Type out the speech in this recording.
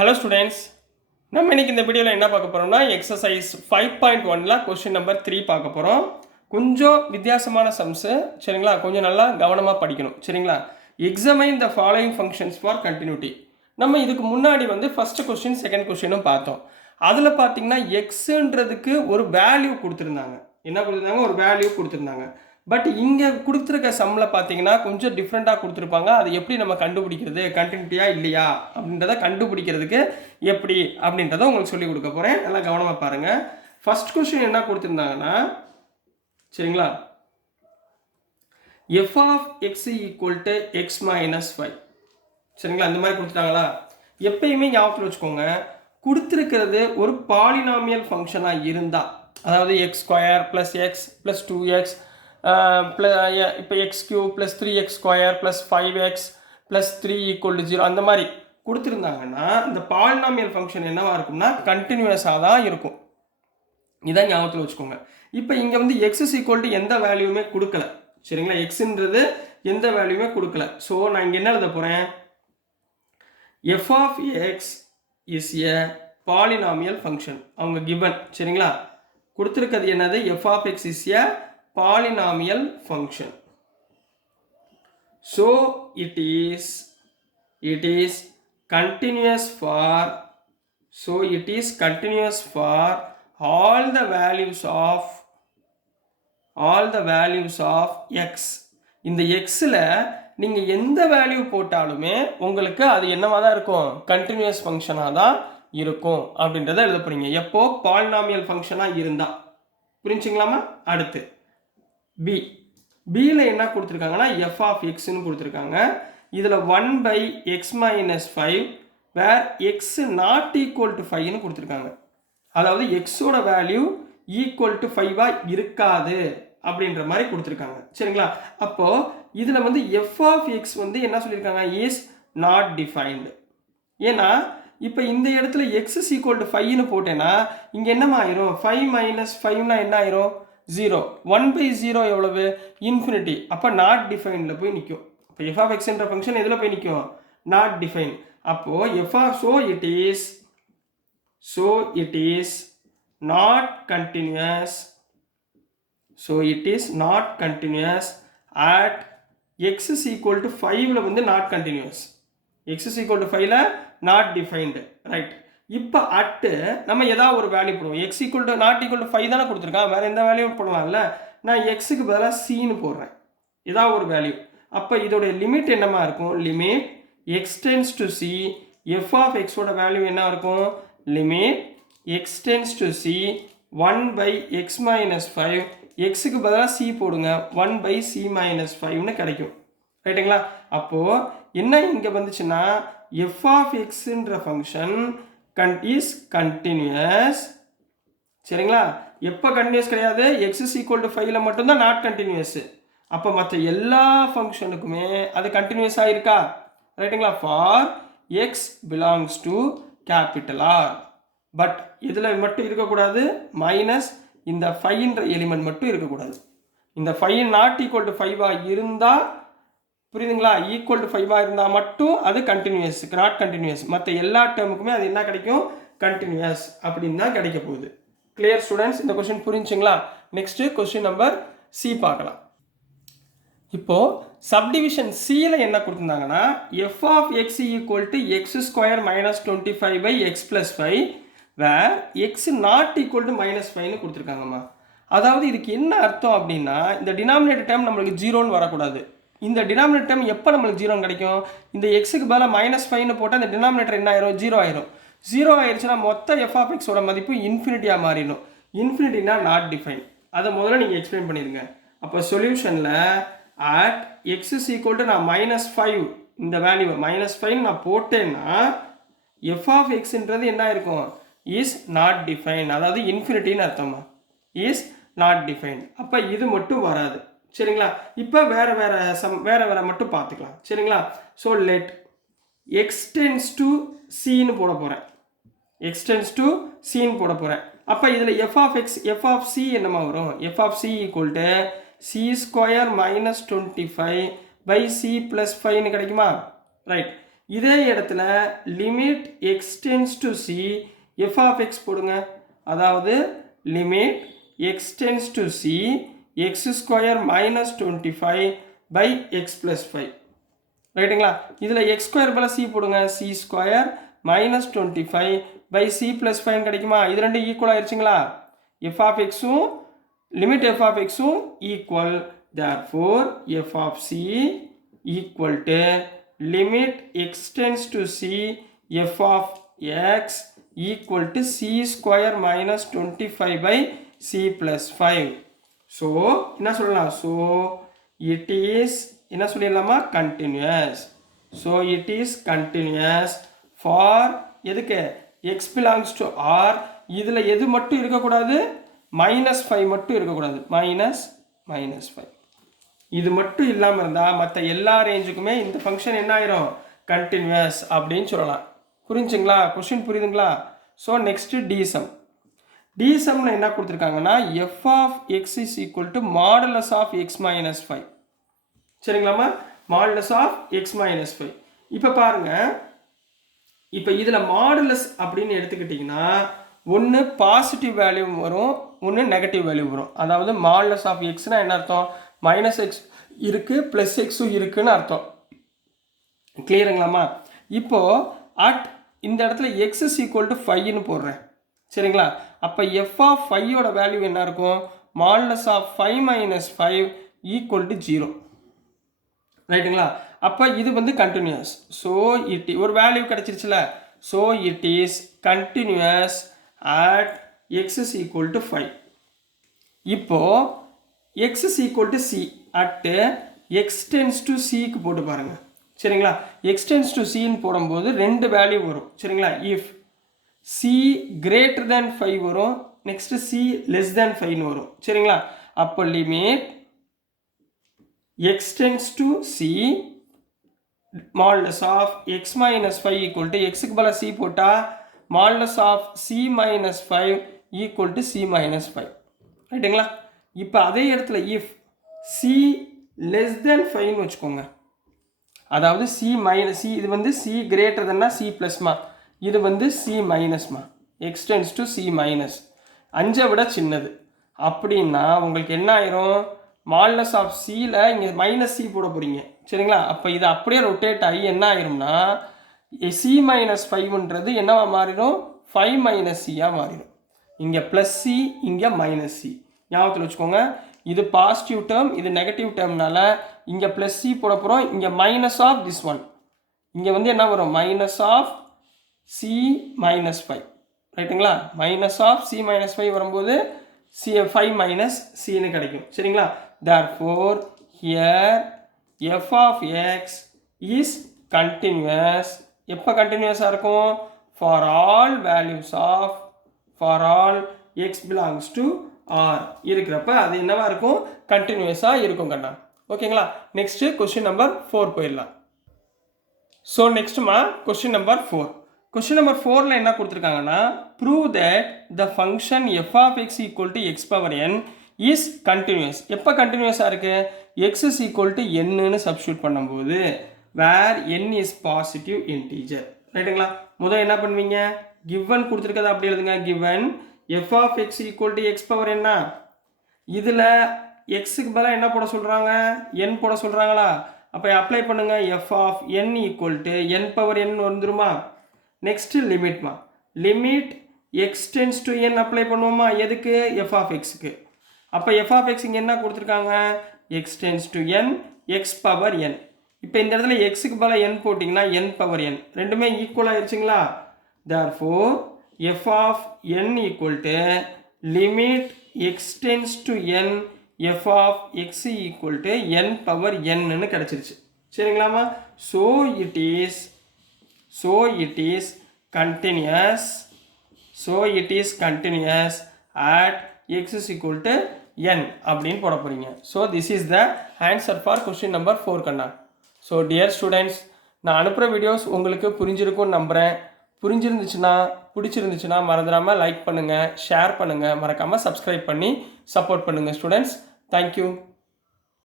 Hello students, நம்ம இன்னைக்கு இந்த வீடியோவில் என்ன பார்க்க போகிறோம்னா எக்ஸசைஸ் 5.1ல் கொஸ்டின் நம்பர் 3 பார்க்க போகிறோம். கொஞ்சம் வித்தியாசமான சம்ஸு, சரிங்களா? கொஞ்சம் நல்லா கவனமாக படிக்கணும், சரிங்களா? Examine the following functions for continuity. நம்ம இதுக்கு முன்னாடி ஃபஸ்ட்டு கொஸ்டின் செகண்ட் கொஸ்டினும் பார்த்தோம். அதில் பார்த்தீங்கன்னா எக்ஸுன்றதுக்கு ஒரு வேல்யூ கொடுத்துருந்தாங்க. என்ன கொடுத்துருந்தாங்க? ஒரு வேல்யூ கொடுத்துருந்தாங்க. பட் இங்கே கொடுத்துருக்க சம்மில் பார்த்தீங்கன்னா கொஞ்சம் டிஃப்ரெண்ட்டாக கொடுத்துருப்பாங்க. அது எப்படி நம்ம கண்டுபிடிக்கிறது, கண்டினியூட்டியா இல்லையா அப்படின்றத கண்டுபிடிக்கிறதுக்கு எப்படி அப்படின்றத உங்களுக்கு சொல்லிக் கொடுக்க போகிறேன். நல்லா கவனமாக பாருங்கள். ஃபர்ஸ்ட் கொஸ்டின் என்ன கொடுத்துருந்தாங்கன்னா, சரிங்களா, f of x equal to x minus 5, சரிங்களா? அந்த மாதிரி கொடுத்துட்டாங்களா? எப்பயுமே ஞாபகத்தில் வச்சுக்கோங்க, கொடுத்துருக்கிறது ஒரு பாலினாமியல் ஃபங்க்ஷனாக இருந்தால், அதாவது X square plus X plus 2x இப்போ X cube plus 3x square plus 5x plus 3 equal to 0 அந்த மாதிரி கொடுத்துருந்தாங்கன்னா இந்த பாலினாமியல் ஃபங்க்ஷன் என்னவா இருக்கும்னா கண்டினியூஸாக தான் இருக்கும். இதான் ஞாபகத்தில் வச்சுக்கோங்க. இப்போ இங்கே எக்ஸ் இஸ் ஈக்குவல் டு எந்த வேல்யூமே கொடுக்கல, சரிங்களா? எக்ஸுன்றது எந்த வேல்யூமே கொடுக்கல. ஸோ நான் இங்கே என்ன எழுத போகிறேன்? F of x is a polynomial function. அவங்க கிவன், சரிங்களா? கொடுத்துருக்கிறது என்னது? F of x is a polynomial function. So it is continuous for all the values of x. இந்த xல நீங்க எந்த வேல்யூ போட்டாலுமே உங்களுக்கு அது என்னவா தான் இருக்கும்? கண்டினியூஸ் ஃபங்க்ஷனாக தான் இருக்கும் அப்படின்றத எழுத போறீங்க. எப்போ பாலினாமியல் ஃபங்க்ஷனாக இருந்தா. புரிஞ்சுங்களாமா? அடுத்து பியில் என்ன கொடுத்துருக்காங்கன்னா எஃப் ஆஃப் எக்ஸ்ன்னு கொடுத்துருக்காங்க. இதில் 1/x minus 5 where x not equal to 5ன்னு கொடுத்துருக்காங்க. அதாவது எக்ஸோட வேல்யூ ஈக்குவல் டு 5ஆக இருக்காது அப்படின்ற மாதிரி கொடுத்துருக்காங்க, சரிங்களா? அப்போது இதில் எஃப் ஆஃப் எக்ஸ் என்ன சொல்லியிருக்காங்க? Is not defined. ஏன்னா இப்போ இந்த இடத்துல எக்ஸ் இஸ் ஈக்குவல் டு 5ன்னு போட்டேன்னா இங்கே என்னமா ஆயிரும்? 5 minus 5னா என்ன ஆயிரும்? 0. 1/0 எவ்வளவு? இன்ஃபினிட்டி. அப்போ நாட் டிஃபைனில் போய் நிற்கும். இப்போ எஃப் ஆஃப் எக்ஸ்ன்ற ஃபங்க்ஷன் எதில் போய் நிற்கும்? Not define. அப்போது f of so it is not continuous. At x is equal to 5ல் not continuous. X is equal to 5ல் நாட் டிஃபைன்டு, ரைட்? இப்போ அட்டு நம்ம ஏதாவது ஒரு வேல்யூ போடுவோம். X equal to not equal to 5 தானே கொடுத்துருக்கான், வேறு எந்த வேல்யூ போடலாம்ல? நான் எக்ஸுக்கு பதிலாக சின்னு போடுறேன், ஏதாவது ஒரு வேல்யூ. அப்போ இதோடைய லிமிட் என்னமா இருக்கும்? Limit x tends to C. F of எக்ஸோட வேல்யூ என்ன இருக்கும்? Limit x tends to c 1/x minus 5. எக்ஸுக்கு பதிலாக சி போடுங்க, 1/c minus 5ன்னு கிடைக்கும், ரைட்டுங்களா? அப்போது என்ன இங்கே வந்துச்சுன்னா எஃப் ஆஃப் எக்ஸுன்ற ஃபங்க்ஷன் இஸ் கண்டினியூஸ், சரிங்களா? எப்போ கண்டினியூஸ் கிடையாது? எக்ஸ் இஸ் ஈக்குவல் டு 5ல் மட்டும்தான் நாட் கண்டினியூஸ். அப்போ மற்ற எல்லா ஃபங்க்ஷனுக்குமே அது கண்டினியூஸாக இருக்கா, ரைட்டுங்களா? For x belongs to capital R. But இதில் மட்டும் இருக்கக்கூடாது, மைனஸ் இந்த 5ன்ற எலிமெண்ட் மட்டும் இருக்கக்கூடாது. இந்த 5 நாட் ஈக்குவல் டு 5ஆக இருந்தால், புரியுதுங்களா? ஈக்குவல் டு 5ஆக இருந்தால் மட்டும் அது கண்டினியூஸ், நாட் கண்டினியூஸ். மற்ற எல்லா டேர்முக்குமே அது என்ன கிடைக்கும்? கண்டினியூஸ் அப்படின்னு தான் கிடைக்க போகுது. Clear students? இந்த கொஸ்டின் புரிஞ்சுங்களா? நெக்ஸ்ட் கொஸ்டின் நம்பர் சி பார்க்கலாம். இப்போது சப்டிவிஷன் சியில் என்ன கொடுத்துருந்தாங்கன்னா f of x equal to x square minus 25/x + 5 where x not equal to -5ன்னு கொடுத்துருக்காங்கம்மா. அதாவது இதுக்கு என்ன அர்த்தம் அப்படின்னா, இந்த டினாமினேட்டர் டேர்ம் நம்மளுக்கு 0ன்னு வரக்கூடாது. இந்த டினாமினேட்டர் டேர்ம் எப்போ நம்மளுக்கு 0 கிடைக்கும்? இந்த எக்ஸுக்கு பதிலாக -5ன்னு போட்டால் இந்த டினாமினேட்டர் என்ன ஆயிரும்? 0 ஆயிரும். 0 ஆயிடுச்சுன்னா மொத்த எஃப் ஆஃப் எக்ஸோட மதிப்பு இன்ஃபினிட்டியாக மாறிடும். இன்ஃபினிட்டினா நாட் டிஃபைன். அதை முதல்ல நீங்கள் எக்ஸ்பிளைன் பண்ணிடுங்க. அப்போ சொல்யூஷனில் at x is equal to நான் -5 இந்த வேல்யூ -5 நான் போட்டேன்னா எஃப் ஆஃப் எக்ஸ்ன்றது என்ன இருக்கும்? Is not define. அதாவது இன்ஃபினிட்டின்னு அர்த்தமா? Is not define. அப்போ இது மட்டும் வராது, சரிங்களா? இப்போ வேற மட்டும் பார்த்துக்கலாம், சரிங்களா? So let x tends to சின்னு போட போகிறேன். எக்ஸ் டென்ஸ் டு சின்னு போட போகிறேன். அப்போ இதில் எஃப் ஆஃப் சி என்னமா வரும்? F of C equal to C square -25/c + 5ன்னு கிடைக்குமா? ரைட். இதே இடத்துல limit x tends to C f of x போடுங்க. அதாவது limit x tends to C x square minus 25 by x plus 5. ரைட்டுங்களா? இதில் எக்ஸ் ஸ்கொயர் போல் சி போடுங்க. C square minus 25 by C plus 5 கிடைக்குமா? இது ரெண்டும் ஈக்குவல் ஆயிடுச்சுங்களா? எஃப் ஆஃப் எக்ஸும் லிமிட் எஃப் ஆஃப் எக்ஸும் equal. Therefore F of C equal to limit x tends to c f of x equal to c square minus 25 by c plus 5. So என்ன சொல்லலாம்? So it is என்ன சொல்லிடலாமா? continuous. So it is continuous for எதுக்கு? x belongs to r. இதில் எது மட்டும் இருக்கக்கூடாது? -5 மட்டும் இருக்கக்கூடாது. -5 இது மட்டும் இல்லாமல் இருந்தால் மற்ற எல்லா ரேஞ்சுக்குமே இந்த ஃபங்க்ஷன் என்ன ஆயிரும்? கண்டினியூஸ் அப்படின்னு சொல்லலாம். புரிஞ்சுங்களா? கொஸ்டின் புரியுதுங்களா? So next டிசம். டிசம்ல என்ன கொடுத்துருக்காங்கன்னா f of x is equal to modulus of x minus 5. சரிங்களாம்மா? Modulus of x minus 5. இப்போ பாருங்க, இப்போ இதில் மாடுலஸ் அப்படின்னு எடுத்துக்கிட்டிங்கன்னா ஒன்று பாசிட்டிவ் வேல்யூ வரும், ஒன்று நெகட்டிவ் வேல்யூ வரும். அதாவது மாடுலஸ் ஆஃப் எக்ஸ்னால் என்ன அர்த்தம்? மைனஸ் எக்ஸ் இருக்குது ப்ளஸ் எக்ஸும் இருக்குன்னு அர்த்தம். கிளியருங்களாம்மா? இப்போது அட் இந்த இடத்துல எக்ஸ் இஸ் ஈக்குவல் டு 5ன்னு போடுறேன். சரிங்களா? அப்போ எஃப் ஆஃப் 5ஓட வேல்யூ என்ன இருக்கும்? Modulus of 5 minus 5 equal to 0. ரைட்டுங்களா? அப்போ இது வந்து கண்டினியூஸ். ஸோ இட் ஒரு வேல்யூ கிடச்சிருச்சுல. So it is continuous at x is equal to 5. இப்போது x is equal to c at x tends to cக்கு போட்டு பாருங்க. சரிங்களா? x tends to c ன்னு போடும்போது ரெண்டு வேல்யூ வரும். சரிங்களா? if c greater than 5 வரும், next c less than 5 வரும். சரிங்களா? அப்போ limit x tends to c modulus of x minus 5 equal to xக்கு பதிலா c போட்டா modulus of c minus 5 equal to c minus 5. ரைட்டுங்களா? இப்போ அதே இடத்துல இஃப் சி லெஸ் தென் 5ன்னு வச்சுக்கோங்க. அதாவது சி மைனஸ் சி, இது வந்து சி கிரேட்டர் தென்னா சி ப்ளஸ்மா, இது வந்து சி மைனஸ்மா. எக்ஸ்டென்ஸ் டு சி மைனஸ் 5 விட சின்னது அப்படின்னா உங்களுக்கு என்ன ஆயிரும்? மாடுலஸ் ஆஃப் சியில் இங்கே மைனஸ் சி போட போகிறீங்க. சரிங்களா? அப்போ இது அப்படியே ரொட்டேட் ஆகி என்ன ஆயிரும்னா சி மைனஸ் 5ன்றது என்னவா மாறிடும்? 5 மைனஸ் சியாக மாறிடும். இங்கே ப்ளஸ் சி, இங்கே மைனஸ் சி. ஞாபகத்தில் வச்சுக்கோங்க. இது பாசிட்டிவ் டேர்ம், இது நெகட்டிவ் டேர்ம்னால இங்கே ப்ளஸ் சி போட போகிறோம். இங்கே மைனஸ் ஆஃப் திஸ் ஒன், இங்கே வந்து என்ன வரும்? Minus of c minus 5. ரைட்டுங்களா? மைனஸ் ஆஃப் சி மைனஸ் 5 வரும்போது சி 5 மைனஸ் சின்னு கிடைக்கும். சரிங்களா? therefore here f of x is continuous. எப்போ கண்டினியூஸாக இருக்கும்? for all values of for all x belongs to r இருக்கிறப்ப அது என்னவா இருக்கும்? கண்டினியூஸாக இருக்கும் கண்ணா. ஓகேங்களா? நெக்ஸ்ட்டு கொஸ்டின் நம்பர் 4 போயிடலாம். ஸோ நெக்ஸ்ட்டுமா கொஸ்டின் நம்பர் 4. கொஸ்டின் நம்பர் 4ல் என்ன கொடுத்துருக்காங்கன்னா prove that the function f of x equal to x power n is continuous. எப்போ கண்டினியூஸாக இருக்குது? எக்ஸ் இஸ் ஈக்குவல் டு என்னன்னு சப்ஸ்டியூட் பண்ணும்போது where n is positive integer. ரைட்டுங்களா? முதல் என்ன பண்ணுவீங்க? கிவன் கொடுத்துருக்கதை அப்படி எழுதுங்க. Given f of x equal to x power என்ன? இதில் xக்கு பதிலாக என்ன போட சொல்கிறாங்க? n போட சொல்கிறாங்களா? அப்போ அப்ளை பண்ணுங்க. f of n equal to n power n வந்துருமா? நெக்ஸ்ட்டு லிமிட்மா. Limit x tends to n apply பண்ணுவோமா? எதுக்கு? f of xக்கு. அப்போ f of x இங்கே என்ன கொடுத்துருக்காங்க? x tends to n x power n. இப்போ இந்த இடத்துல xக்கு பதிலாக n போட்டிங்கன்னா n power n ரெண்டுமே equal ஆயிடுச்சுங்களா? therefore f of n equal to limit x tends to n f of x equal to n power n ன்னு கிடைச்சிருச்சு. சரிங்களாமா? so it is continuous at x is equal to n அப்படின்னு போட போறீங்க. so this is the answer for question number 4 Kanna. so dear students, நான் அனுப்புகிற videos உங்களுக்கு புரிஞ்சிருக்கும்னு நம்புகிறேன். பிடிச்சிருந்துச்சுன்னா மறந்துடாமல் லைக் பண்ணுங்கள், ஷேர் பண்ணுங்கள், மறக்காமல் சப்ஸ்கிரைப் பண்ணி சப்போர்ட் பண்ணுங்கள் ஸ்டூடெண்ட்ஸ். தேங்க்யூ.